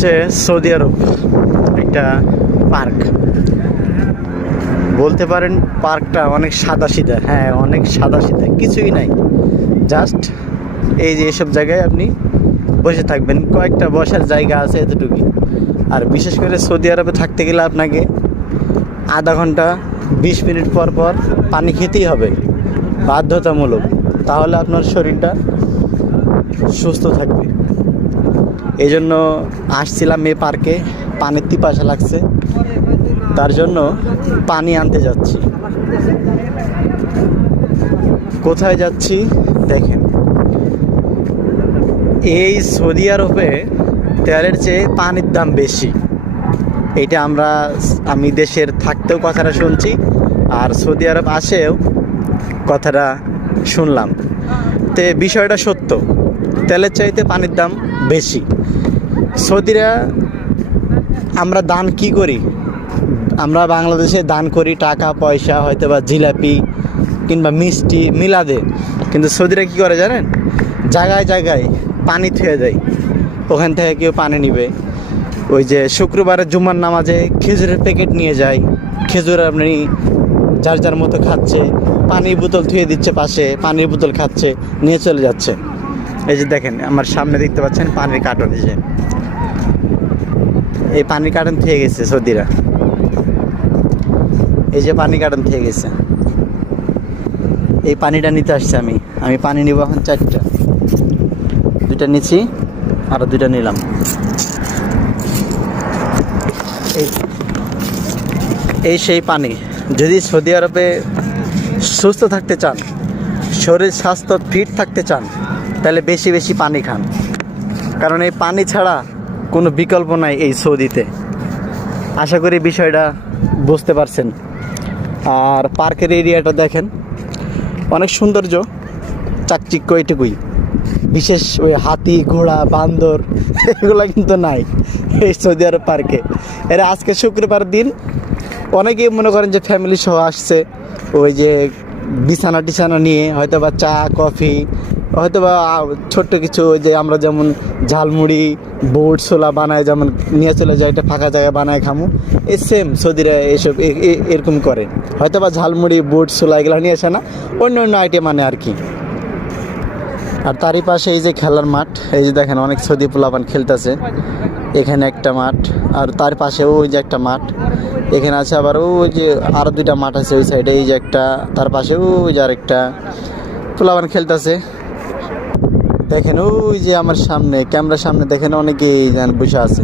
হচ্ছে সৌদি আরব একটা পার্ক বলতে পারেন। পার্কটা অনেক সাদাসিধা, হ্যাঁ অনেক সাদাসিধা, কিছুই নাই। জাস্ট এই যে এসব জায়গায় আপনি বসে থাকবেন, কয়েকটা বসার জায়গা আছে এতটুকুই। আর বিশেষ করে সৌদি আরবে থাকতে গেলে আপনাকে আধা ঘন্টা 20 মিনিট পর পর পানি খেতেই হবে, বাধ্যতামূলক। তাহলে আপনার শরীরটা সুস্থ থাকবে। এই জন্য আসছিলাম এই পার্কে, পানির পিপাসা লাগছে, তার জন্য পানি আনতে যাচ্ছি। কোথায় যাচ্ছি দেখেন, এই সৌদি আরবে তেলের চেয়ে পানির দাম বেশি। এটা আমি দেশের থাকতেও কথাটা শুনছি, আর সৌদি আরব আসেও কথাটা শুনলাম। তো বিষয়টা সত্য, তেলের চাইতে পানির দাম বেশি। সৌদিরা আমরা দান কি করি, আমরা বাংলাদেশে দান করি টাকা পয়সা, হয়তো বা জিলাপি কিংবা মিষ্টি মিলাদে, কিন্তু সৌদিরা কী করে জানেন, জায়গায় জায়গায় পানি থুয়ে দেয়। ওখান থেকে কেউ পানি নিবে, ওই যে শুক্রবারের জুম্মার নামাজে খেজুরের প্যাকেট নিয়ে যায়, খেজুর আপনি যার যার মতো খাচ্ছে, পানির বোতল থুয়ে দিচ্ছে পাশে, পানির বোতল খাচ্ছে, নিয়ে চলে যাচ্ছে। এই যে দেখেন আমার সামনে দেখতে পাচ্ছেন পানির কার্টন, এই পানির কার্টন থেকে গেছে সৌদিরা, এই যে পানি কার্টন থেকে গেছে। এই পানিটা নিতে আসছে, আমি পানি নিব এখন 4টা, 2টা নিচ্ছি, আরও 2টা নিলাম। এই সেই পানি। যদি সৌদি আরবে সুস্থ থাকতে চান, শরীর স্বাস্থ্য ফিট থাকতে চান, তাহলে বেশি বেশি পানি খান, কারণ এই পানি ছাড়া কোনো বিকল্প নাই এই সৌদিতে। আশা করি বিষয়টা বুঝতে পারছেন। আর পার্কের এরিয়াটা দেখেন, অনেক সৌন্দর্য, চাকচিক্য, এটুকুই। বিশেষ ওই হাতি ঘোড়া বান্দর এগুলো কিন্তু নাই এই সৌদি আরব পার্কে। এরা আজকে শুক্রবার দিন অনেকেই মনে করেন যে ফ্যামিলি সহ আসছে, ওই যে বিছানা টিছানা নিয়ে, হয়তো বা চা কফি, হয়তো বা ছোট্ট কিছু, ওই যে আমরা যেমন ঝালমুড়ি বোট ছোলা বানায়, যেমন নিয়ে চলে যায়, একটা ফাঁকা জায়গায় বানায় খামু, এই সেম সৌদিরা এসব এরকম করে। হয়তো বা ঝালমুড়ি বোট ছোলা এগুলো নিয়ে আসে না, অন্য অন্য আইটেম মানে আর কি। আর তারই পাশে এই যে খেলার মাঠ, এই যে দেখেন অনেক সৌদি পোলাপান খেলতেছে। এখানে একটা মাঠ, আর তার পাশে ওই যে একটা মাঠ, এখানে আছে আবার ওই যে আরও 2টা মাঠ আছে ওই সাইডে, এই যে একটা, তার পাশে ওই যে আরেকটা পোলাপান খেলতেছে। দেখেন ওই যে আমার সামনে, ক্যামেরার সামনে দেখেন অনেকেই বসে আছে।